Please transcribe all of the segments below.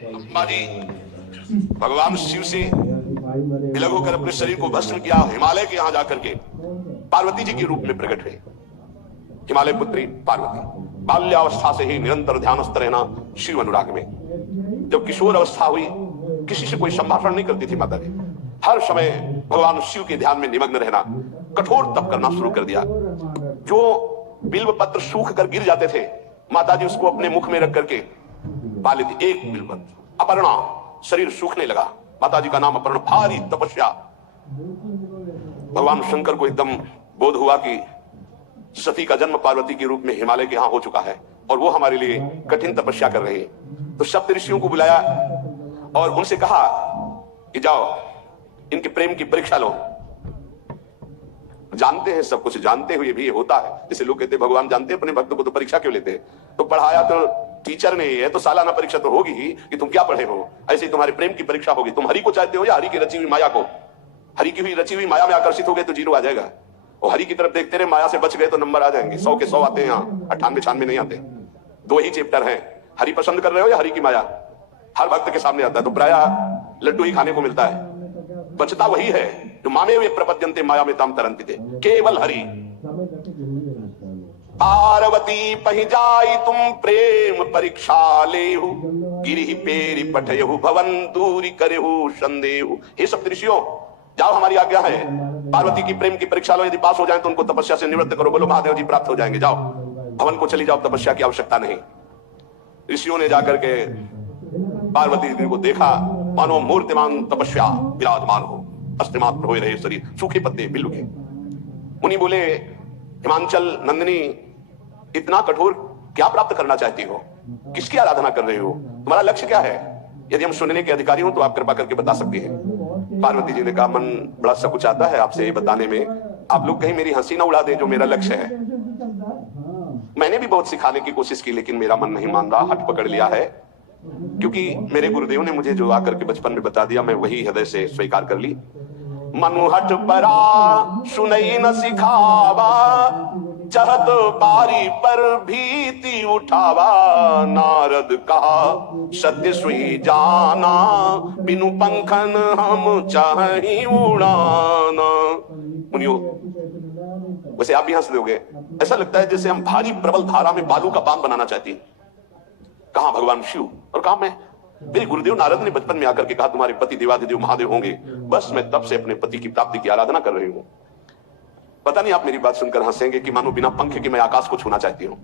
अम्बा जी भगवान शिव से विलग होकर अपने शरीर को भस्म किया, हिमालय के यहां जाकर के पार्वती जी के रूप में प्रकट हुए। हिमालय पुत्री पार्वती बाल्यावस्था से ही निरंतर ध्यानस्थ रहना शिव अनुराग में। जब किशोर अवस्था हुई, किसी से कोई संभाषण नहीं करती थी माता जी, हर समय भगवान शिव के ध्यान में निमग्न रहना, कठोर तप करना शुरू कर दिया। जो बिल्व पत्र सूख कर गिर जाते थे, माता जी उसको अपने मुख में रख करके पा लेती। एक बिल्व पत्र, अपर्णा, शरीर सूखने लगा। माता जी का नाम अपर्णा, भारी तपस्या। भगवान शंकर को एकदम बोध हुआ कि सती का जन्म पार्वती के रूप में हिमालय के यहां हो चुका है और वो हमारे लिए कठिन तपस्या कर रहे हैं। तो सप्त ऋषियों को बुलाया और उनसे कहा कि जाओ इनके प्रेम की परीक्षा लो। जानते हैं, सब कुछ जानते हुए भी ये होता है। जैसे लोग कहते हैं भगवान जानते हैं अपने भक्तों को, तो परीक्षा क्यों लेते हैं? तो पढ़ाया तो टीचर ने है, तो सालाना परीक्षा तो होगी ही कि तुम क्या पढ़े हो। ऐसे ही तुम्हारे प्रेम की परीक्षा होगी। तुम हरि को चाहते हो या हरि की रची हुई माया को? हरि की हुई रची हुई माया में आकर्षित हो गए तो 0 आ जाएगा, और हरि की तरफ देखते रहे, माया से बच गए तो नंबर आ जाएंगे। 100 के 100 आते हैं, यहाँ 98 96 नहीं आते। 2 ही चैप्टर हैं, हरि पसंद कर रहे हो या हरि की माया। हर भक्त के सामने आता है, तो प्राय लड्डू ही खाने को मिलता है। बचता वही है जो मामे वे प्रपद्यन्ते माया में ताम तरंति थे, केवल हरि। पार्वती पहि जाई तुम प्रेम परीक्षा लेहु, गिरि पेरि पठयहु भवन दूरी करेहु संदेहु। हे सप्तऋषियों, जाओ हमारी आज्ञा है, पार्वती की प्रेम की परीक्षा लो। यदि पास हो जाए तो उनको तपस्या से निवृत्त करो। बोलो महादेव जी प्राप्त हो जाएंगे। जाओ भवन को चली जाओ, तपस्या की आवश्यकता नहीं। ऋषियों ने जाकर के पार्वती जी को देखा, मानो मूर्तिमान तपस्या विराजमान हो, अस्थिमात्र हो रहे शरीर, सूखे पत्ते बिल्व के। मुनि बोले, हिमांचल नंदिनी, इतना कठोर क्या प्राप्त करना चाहती हो? किसकी आराधना कर रहे हो? तुम्हारा लक्ष्य क्या है? यदि हम सुनने के अधिकारी हो तो आप कृपा करके बता सकते हैं। पार्वती जी ने कहा, मन बड़ा सकुचाता है आपसे ये बताने में, आप लोग कहीं मेरी हंसी ना उड़ा दे जो मेरा लक्ष्य है। मैंने भी बहुत सिखाने की कोशिश की, लेकिन मेरा मन नहीं मान रहा, हट पकड़ लिया है। क्योंकि मेरे गुरुदेव ने मुझे जो आकर के बचपन में बता दिया, मैं वही हृदय से स्वीकार कर ली। मनु हट परा सुनई न सिखावा, चहत बारी पर भीति उठावा। नारद कहा सत्य सुई जाना, बिनु पंखन हम चाही उड़ाना। मुनियो, वैसे आप भी हंस दोगे, ऐसा लगता है जैसे हम भारी प्रबल धारा में बालू का बांध बनाना चाहती हैं। कहां भगवान शिव और कहां मैं? मेरे गुरुदेव नारद ने बचपन में आकर के कहा, तुम्हारे पति देवाधिदेव महादेव होंगे। बस मैं तब से अपने पति की प्राप्ति की आराधना कर रही हूं। पता नहीं आप मेरी बात सुनकर हंसेंगे कि मानो बिना पंखे के मैं आकाश को छूना चाहती हूं।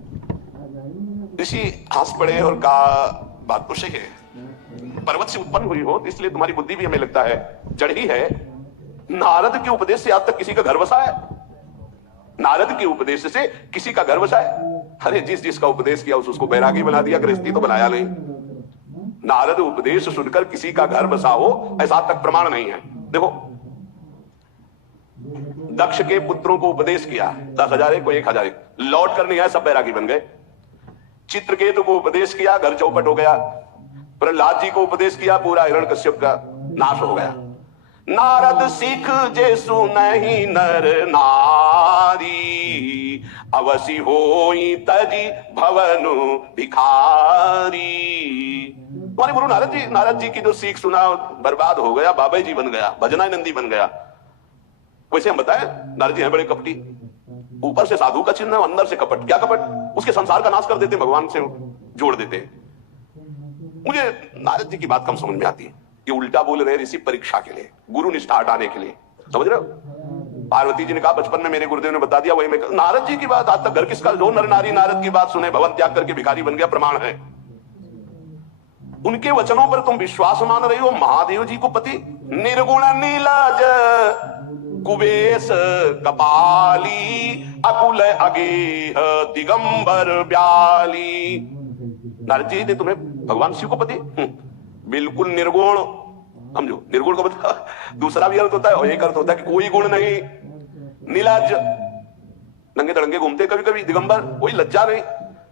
ऋषि हंस पड़े और कहा, बात तो सही है, पर्वत से उत्पन्न हुई हो इसलिए तुम्हारी बुद्धि भी हमें लगता है जड़ ही है। नारद के उपदेश से आज तक किसी का घर बसा है? नारद के उपदेश से किसी का घर बसा है? अरे जिस जिसका उपदेश किया उसको बैरागी बना दिया, गृहस्थी तो बनाया नहीं। नारद उपदेश सुनकर किसी का घर बसा हो ऐसा तक प्रमाण नहीं है। देखो, दक्ष के पुत्रों को उपदेश किया, 10,000 को 1,000, लौट कर नहीं आए, सब बैरागी बन गए। चित्रकेतु को उपदेश किया, घर चौपट हो गया। प्रहलाद जी को उपदेश किया, पूरा हिरण्यकश्यप का नाश हो गया। नारद सिख जे सुनहि नर नारी, अवसि होई तजी भवनु भिखारी। तुम्हारे गुरु नारद जी की जो सीख सुना बर्बाद हो गया, बाबा जी बन गया, भजना नंदी बन गया। वैसे हम बताएं, नारद जी हैं बड़े कपटी, ऊपर से साधु का चिन्ह, अंदर से कपट। क्या कपट? उसके संसार का नाश कर देते, भगवान से जोड़ देते। मुझे नारद जी की बात कम समझ में आती है। ये उल्टा बोल रहे ऋषि परीक्षा के लिए, गुरु निष्ठा हटाने के लिए, समझ रहे हो? पार्वती जी ने कहा बचपन में मेरे गुरुदेव ने बता दिया, वही मैं। नारद जी की बात आज तक घर किसका? जो नर नारी नारद की बात सुने भवन त्याग करके भिखारी बन गया, प्रमाण है। उनके वचनों पर तुम विश्वास मान रही हो? महादेव जी को पति निर्गुण नीलाज कुबेश कपाली, अकुल अगेह दिगंबर ब्याली। नारद जी ने तुम्हें भगवान शिव को पति बिल्कुल निर्गुण समझो। निर्गुण का मतलब दूसरा भी अर्थ होता है और एक अर्थ होता है कि कोई गुण नहीं। नीलाज, नंगे दड़ंगे घूमते कभी कभी। दिगंबर, कोई लज्जा नहीं।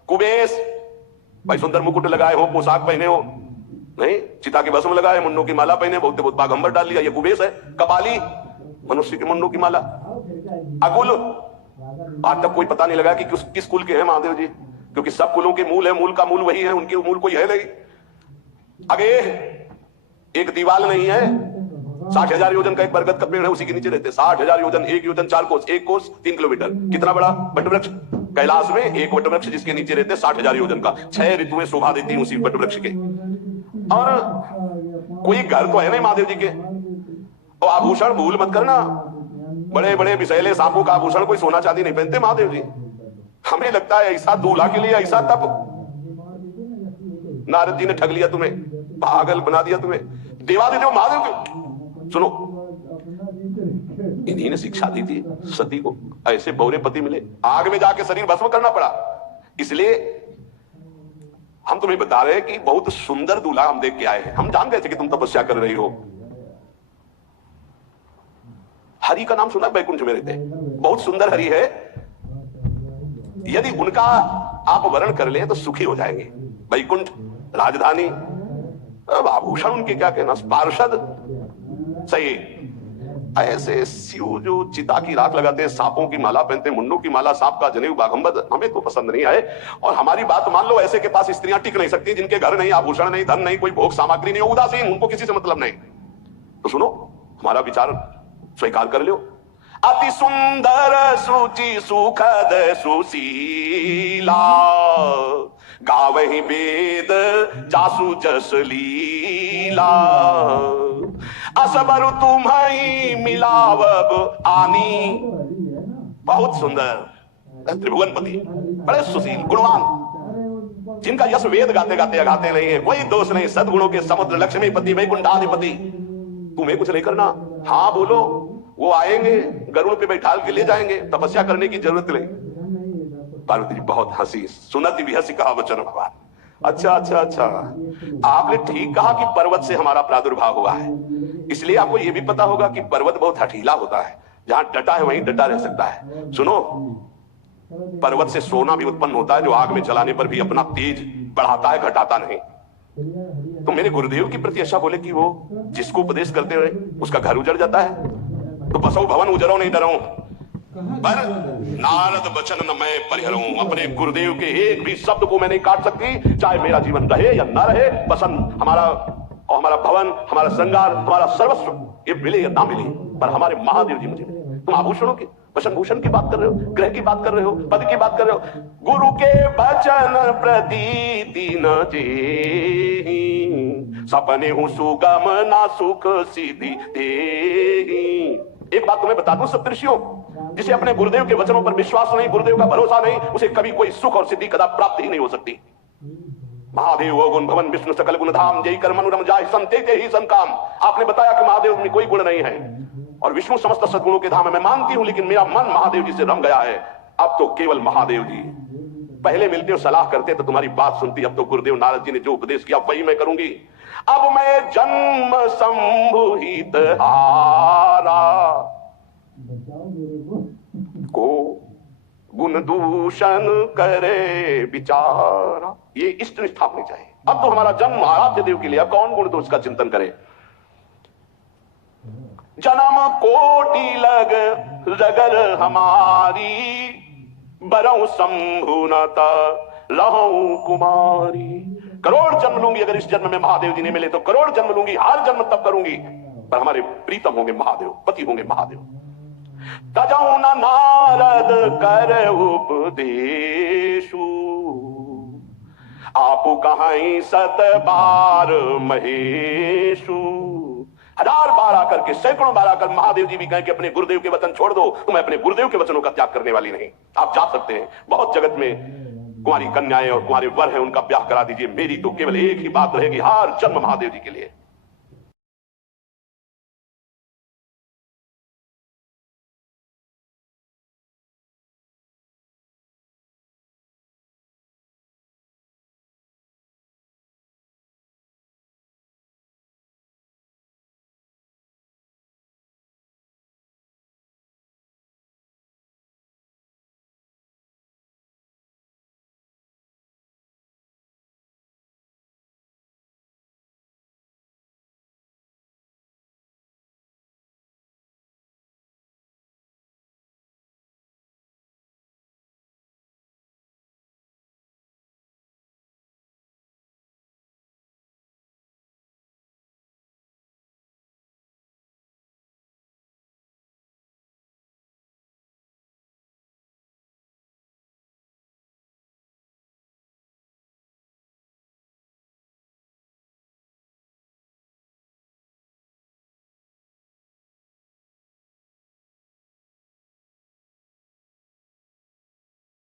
कुबेश, भाई सुंदर मुकुट लगाए हो, पोशाक पहने हो, नहीं चिता के भस्म लगाए, मुन्नों की माला पहने, बहुत बहुत बागंबर डाल लिया, ये कुबेश है। कपाली, मनुष्य के मुन्नों की माला। अकुल, आज तक कोई पता नहीं लगा कि किस कुल के हैं महादेव जी, क्योंकि सब कुलों के मूल है, मूल का मूल वही है, उनके मूल कोई है नहीं। आगे एक दीवाल नहीं है, 60,000 योजन का एक बरगद का पेड़ है, उसी के नीचे रहते 60,000 योजन, एक योजन 4 कोस, एक कोस 3 किलोमीटर। कितना बड़ा वटवृक्ष कैलाश में, एक वटवृक्ष जिसके नीचे रहते 60,000 योजन का। 6 ऋतुएं शोभा देती उसी वटवृक्ष के। और कोई घर तो है नहीं महादेव जी के। और आभूषण भूल मत करना, बड़े बड़े विषैले सांपों का आभूषण कोई सोना चांदी नहीं पहनते महादेव जी। हमें लगता है ऐसा दूल्हा के लिए ऐसा तप। नारद जी ने ठग लिया तुम्हें, पागल बना दिया तुम्हें। देवादिदेव महादेव के सुनो, इन्हीं ने शिक्षा दी थी सती को, ऐसे बौरे पति मिले, आग में जाके शरीर भस्म करना पड़ा। इसलिए हम तुम्हें बता रहे हैं कि बहुत सुंदर दूल्हा हम देख के आए हैं। हम जान गए थे कि तुम तपस्या कर रही हो। हरि का नाम सुना, बैकुंठ में रहते, बहुत सुंदर हरि है। यदि उनका आप वर्ण कर ले तो सुखी हो जाएंगे। बैकुंठ राजधानी, अब आभूषण उनके क्या कहना, पार्षद सही। ऐसे शिव जो चिता की राख लगाते हैं, सांपों की माला पहनते, मुंडों की माला, सांप का जनेऊ बाघंबद, हमें तो पसंद नहीं आए। और हमारी बात मान लो, ऐसे के पास स्त्रियां टिक नहीं सकती, जिनके घर नहीं, आभूषण नहीं, धन नहीं, कोई भोग सामग्री नहीं, उदासीन, उनको किसी से मतलब नहीं। तो सुनो, हमारा विचार स्वीकार कर लो। अति सुंदर सुचि सुखद सुशीला, गावहि वेद जासु जस लीला, असबर तुम्हारी मिलावब आनी। बहुत सुंदर त्रिभुवनपति, बड़े सुशील गुणवान, जिनका यश वेद गाते गाते अगाते नहीं है, कोई दोष नहीं, सद्गुणों के समुद्र, लक्ष्मीपति, वैकुंठाधिपति। तुम्हें कुछ नहीं करना, हाँ बोलो, वो आएंगे, गरुड़ पे बैठाल के ले जाएंगे, तपस्या करने की जरूरत नहीं। पार्वती जी बहुत हंसी, सुनती भी हंसी, कहा वचन भगवान। अच्छा अच्छा अच्छा, आपने ठीक कहा कि पर्वत से हमारा प्रादुर्भाव हुआ है, इसलिए आपको यह भी पता होगा कि पर्वत बहुत हठीला होता है, जहां डटा है वहीं डटा रह सकता है। सुनो, पर्वत से सोना भी उत्पन्न होता है, जो आग में जलाने पर भी अपना तेज बढ़ाता है, घटाता नहीं। तो मेरे गुरुदेव के प्रति ऐसा बोले कि वो जिसको उपदेश करते हुए उसका घर उजड़ जाता है। तो बसो भवन उजरो नहीं डरो, पर नारद वचन न मैं परिहरूं। अपने गुरुदेव के एक भी शब्द को मैं नहीं काट सकती, चाहे मेरा जीवन रहे या ना रहे। पसंद हमारा, और हमारा भवन, हमारा श्रृंगार, हमारा सर्वस्व, ये मिले या ना मिले, पर हमारे महादेव जी मुझे मिले। तुम आभूषणों की, वचन भूषण की बात कर रहे हो, ग्रह की बात कर रहे हो, पद की बात कर रहे हो। गुरु के वचन प्रतीति न जेहि, सपने हूं सुगम ना सुख सीधी देहि। एक बात तुम्हें बता दूं सप्तऋषियों, जिसे अपने गुरुदेव के वचनों पर विश्वास नहीं, गुरुदेव का भरोसा नहीं, उसे कभी कोई सुख और सिद्धि कदा प्राप्ति ही नहीं हो सकती। महादेव गुण भवन विष्णु सकल गुण धाम, जय कर मनुरम जाय संते ही संकाम। आपने बताया कि महादेव में कोई गुण नहीं है और विष्णु समस्त सद्गुणों के धाम है। मैं मानती हूं, लेकिन मेरा मन महादेव जी से रम गया है। अब तो केवल महादेव जी। पहले मिलते हो, सलाह करते तो तुम्हारी बात सुनती, अब तो गुरुदेव नारद जी ने जो उपदेश किया वही मैं करूंगी। अब मैं जन्म संभुहित हारा को गुण दूषण करे विचारा। ये इष्ट निष्ठा होनी चाहिए। अब तो हमारा जन्म आराध्य देव के लिए, अब कौन गुण दोष का चिंतन करे। जन्म कोटि लग रगर हमारी, बरऊ शंभुनता रहूं कुमारी। करोड़ जन्म लूंगी, अगर इस जन्म में महादेव जी नहीं मिले तो करोड़ जन्म लूंगी, हर जन्म तब करूंगी, पर हमारे प्रीतम होंगे महादेव, पति होंगे महादेव। तजौ न नारद कर उपदेशु, आप कहाई सत बार महेशु। 1000 बार आकर के, सैकड़ों बार आकर महादेव जी भी कहें कि अपने गुरुदेव के वचन छोड़ दो, तो मैं अपने गुरुदेव के वचनों का त्याग करने वाली नहीं। आप जा सकते हैं, बहुत जगत में कुंवारी कन्याएं और कुंवारे वर हैं, उनका ब्याह करा दीजिए। मेरी तो केवल एक ही बात रहेगी, हर जन्म महादेव जी के लिए।